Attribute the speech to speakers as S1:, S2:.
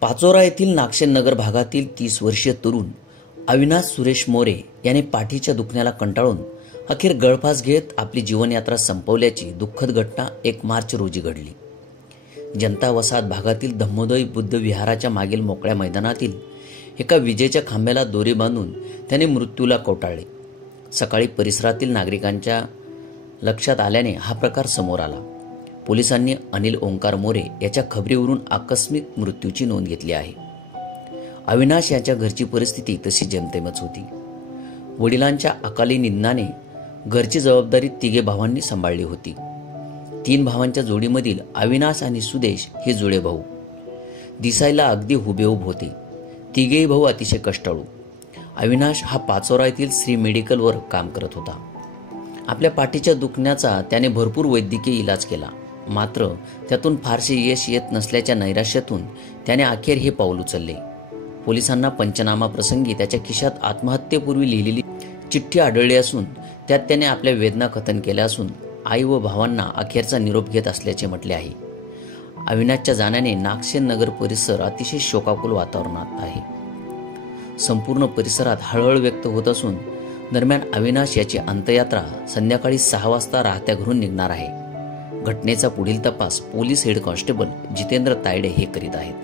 S1: पाचोरा येथील नागशेन नगर भागातील तीस वर्षीय तरुण अविनाश सुरेश मोरे याने पाठीच्या दुखण्याला कंटाळून अखेर गळफास घेत आपली जीवनयात्रा संपवल्याची दुःखद घटना एक मार्च रोजी घडली. जनता वसाहत भागातील धम्मोदय बुद्ध विहाराच्या मागील मोकळ्या मैदानातील एका विजेच्या खांब्याला दोरी बांधून त्याने मृत्यूला कोटाळले. सकाळी परिसरातील नागरिकांच्या लक्षात आल्याने हा प्रकार समोर आला. पोलिसांनी अनिल ओंकार मोरे याच्या खबरीवरून आकस्मिक मृत्यूची नोंद घेतली आहे. अविनाश याच्या घरची परिस्थिती तशी जमतेमच होती. वडिलांच्या अकाली निधनाने घरची जबाबदारी तिघे भावांनी सांभाळली होती. तीन भावांच्या जोडीमधील अविनाश आणि सुदेश हे जुळे भाऊ. दिसायला अगदी हुबेहूब होते. तिघेही भाऊ अतिशय कष्टाळू. अविनाश हा पाचोरा येथील श्री मेडिकलवर काम करत होता. आपल्या पाठीच्या दुखण्याचा त्याने भरपूर वैद्यकीय इलाज केला. मात्र त्यातून फारसे यश येत नसल्याच्या नैराश्यातून त्याने अखेर हे पाऊल उचलले. पोलिसांना पंचनामा प्रसंगी त्याच्या खिशात आत्महत्येपूर्वी लिहिलेली चिठ्ठी आढळली असून त्यात त्याने आपल्या वेदना कथन केल्या असून आई व भावांना अखेरचा निरोप घेत असल्याचे म्हटले आहे. अविनाशच्या जाण्याने नागसेन नगर परिसर अतिशय शोकाकुल वातावरणात आहे. संपूर्ण परिसरात हळहळ व्यक्त होत असून दरम्यान अविनाश याची अंत्ययात्रा संध्याकाळी सहा वाजता राहत्या घरून निघणार आहे. घटनेचा पुढील तपास police head constable Jitendra Tayade हे करीत आहेत.